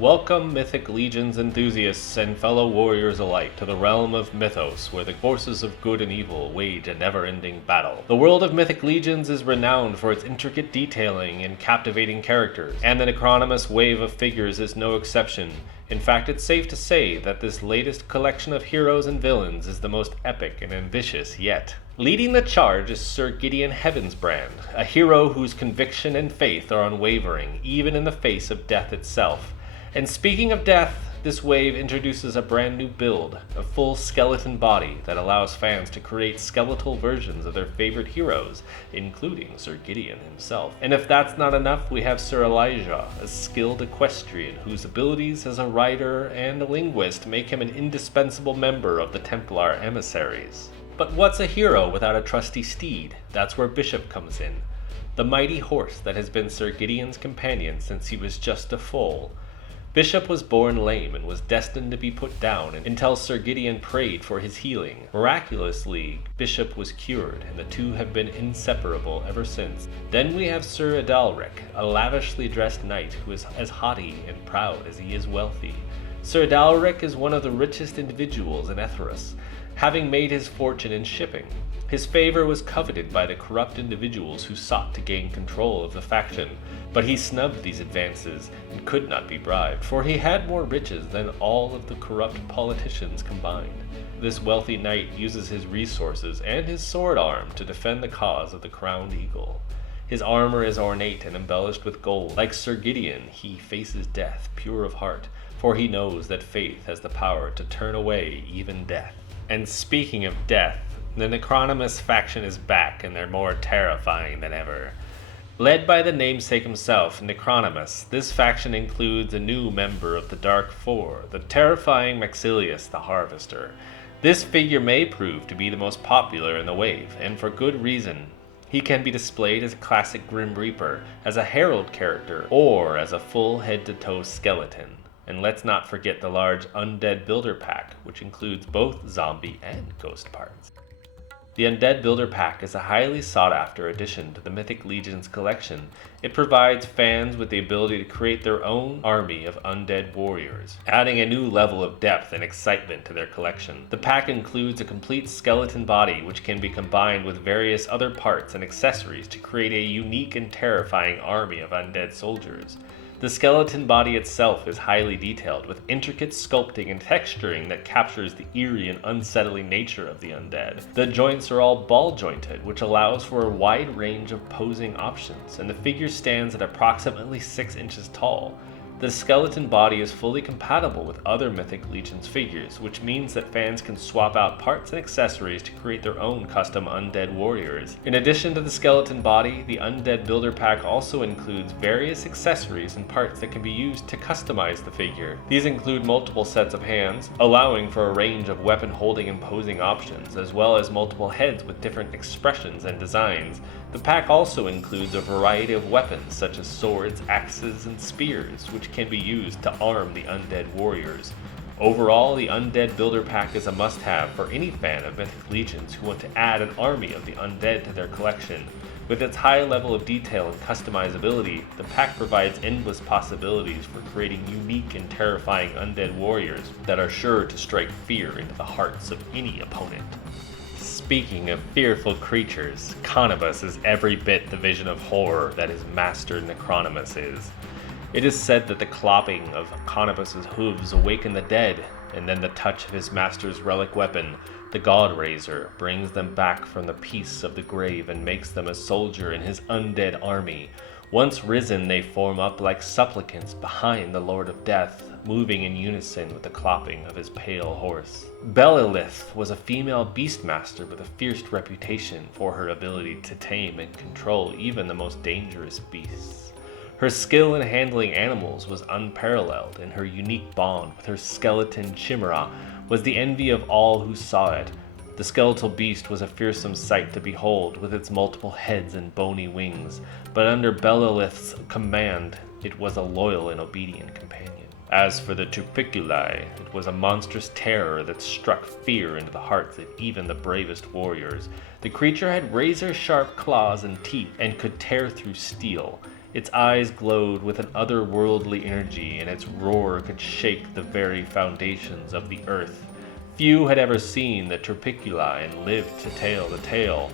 Welcome, Mythic Legions enthusiasts and fellow warriors alike, to the realm of Mythos, where the forces of good and evil wage a never-ending battle. The world of Mythic Legions is renowned for its intricate detailing and captivating characters, and the Necronominus wave of figures is no exception. In fact, it's safe to say that this latest collection of heroes and villains is the most epic and ambitious yet. Leading the charge is Sir Gideon Heavensbrand, a hero whose conviction and faith are unwavering, even in the face of death itself. And speaking of death, this wave introduces a brand new build, a full skeleton body that allows fans to create skeletal versions of their favorite heroes, including Sir Gideon himself. And if that's not enough, we have Sir Elijah, a skilled equestrian whose abilities as a writer and a linguist make him an indispensable member of the Templar emissaries. But what's a hero without a trusty steed? That's where Bishop comes in, the mighty horse that has been Sir Gideon's companion since he was just a foal. Bishop was born lame and was destined to be put down until Sir Gideon prayed for his healing. Miraculously, Bishop was cured, and the two have been inseparable ever since. Then we have Sir Adalric, a lavishly dressed knight who is as haughty and proud as he is wealthy. Sir Adalric is one of the richest individuals in Etheros, having made his fortune in shipping. His favor was coveted by the corrupt individuals who sought to gain control of the faction, but he snubbed these advances and could not be bribed, for he had more riches than all of the corrupt politicians combined. This wealthy knight uses his resources and his sword arm to defend the cause of the crowned eagle. His armor is ornate and embellished with gold. Like Sir Gideon, he faces death pure of heart, for he knows that faith has the power to turn away even death. And speaking of death, the Necronominus faction is back, and they're more terrifying than ever. Led by the namesake himself, Necronominus, this faction includes a new member of the Dark Four, the terrifying Maxillius the Harvester. This figure may prove to be the most popular in the wave, and for good reason. He can be displayed as a classic Grim Reaper, as a herald character, or as a full head-to-toe skeleton. And let's not forget the large Undead Builder Pack, which includes both zombie and ghost parts. The Undead Builder Pack is a highly sought-after addition to the Mythic Legions collection. It provides fans with the ability to create their own army of undead warriors, adding a new level of depth and excitement to their collection. The pack includes a complete skeleton body which can be combined with various other parts and accessories to create a unique and terrifying army of undead soldiers. The skeleton body itself is highly detailed, with intricate sculpting and texturing that captures the eerie and unsettling nature of the undead. The joints are all ball-jointed, which allows for a wide range of posing options, and the figure stands at approximately 6 inches tall. The skeleton body is fully compatible with other Mythic Legions figures, which means that fans can swap out parts and accessories to create their own custom undead warriors. In addition to the skeleton body, the Undead Builder Pack also includes various accessories and parts that can be used to customize the figure. These include multiple sets of hands, allowing for a range of weapon holding and posing options, as well as multiple heads with different expressions and designs. The pack also includes a variety of weapons such as swords, axes, and spears, which can be used to arm the undead warriors. Overall, the Undead Builder Pack is a must-have for any fan of Mythic Legions who want to add an army of the undead to their collection. With its high level of detail and customizability, the pack provides endless possibilities for creating unique and terrifying undead warriors that are sure to strike fear into the hearts of any opponent. Speaking of fearful creatures, Conibus is every bit the vision of horror that his master Necronominus is. It is said that the clopping of Conibus's hooves awaken the dead, and then the touch of his master's relic weapon, the God Razor, brings them back from the peace of the grave and makes them a soldier in his undead army. Once risen, they form up like supplicants behind the Lord of Death, moving in unison with the clopping of his pale horse. Belilith was a female beastmaster with a fierce reputation for her ability to tame and control even the most dangerous beasts. Her skill in handling animals was unparalleled, and her unique bond with her skeleton Chimera was the envy of all who saw it. The skeletal beast was a fearsome sight to behold, with its multiple heads and bony wings, but under Belilith's command, it was a loyal and obedient companion. As for the Tupiculi, it was a monstrous terror that struck fear into the hearts of even the bravest warriors. The creature had razor-sharp claws and teeth and could tear through steel. Its eyes glowed with an otherworldly energy, and its roar could shake the very foundations of the earth. Few had ever seen the Turpiculi and lived to tell the tale,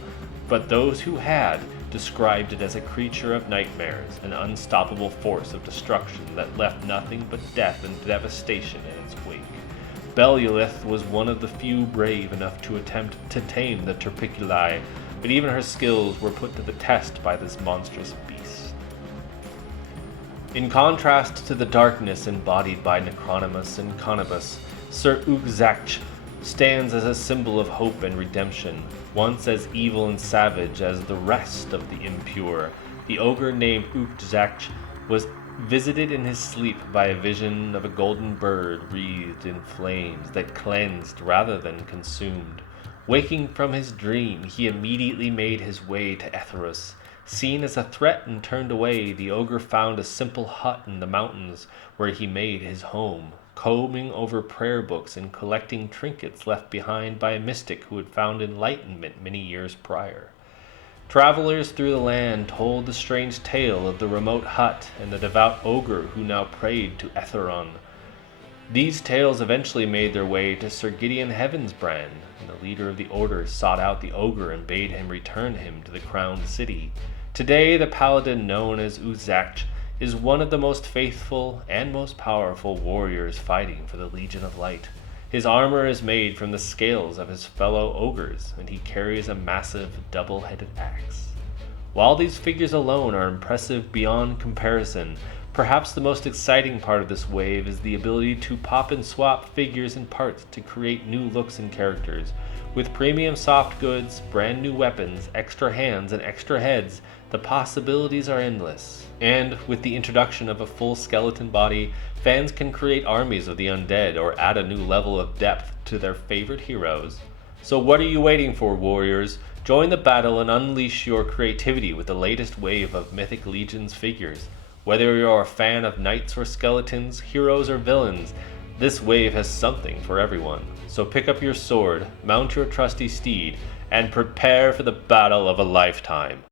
but those who had described it as a creature of nightmares, an unstoppable force of destruction that left nothing but death and devastation in its wake. Belulith was one of the few brave enough to attempt to tame the Turpiculi, but even her skills were put to the test by this monstrous beast. In contrast to the darkness embodied by Necronominus and Conibus, Sir Ugzach stands as a symbol of hope and redemption. Once as evil and savage as the rest of the impure, the ogre named Ugzach was visited in his sleep by a vision of a golden bird wreathed in flames that cleansed rather than consumed. Waking from his dream, he immediately made his way to Etheros. Seen as a threat and turned away, the ogre found a simple hut in the mountains where he made his home, combing over prayer books and collecting trinkets left behind by a mystic who had found enlightenment many years prior. Travelers through the land told the strange tale of the remote hut and the devout ogre who now prayed to Etheron. These tales eventually made their way to Sir Gideon Heavensbrand, and the leader of the order sought out the ogre and bade him return him to the crowned city. Today, the paladin known as Ugzach is one of the most faithful and most powerful warriors fighting for the Legion of Light. His armor is made from the scales of his fellow ogres, and he carries a massive double-headed axe. While these figures alone are impressive beyond comparison, perhaps the most exciting part of this wave is the ability to pop and swap figures and parts to create new looks and characters. With premium soft goods, brand new weapons, extra hands, and extra heads, the possibilities are endless. And with the introduction of a full skeleton body, fans can create armies of the undead or add a new level of depth to their favorite heroes. So what are you waiting for, warriors? Join the battle and unleash your creativity with the latest wave of Mythic Legions figures. Whether you're a fan of knights or skeletons, heroes or villains, this wave has something for everyone. So pick up your sword, mount your trusty steed, and prepare for the battle of a lifetime.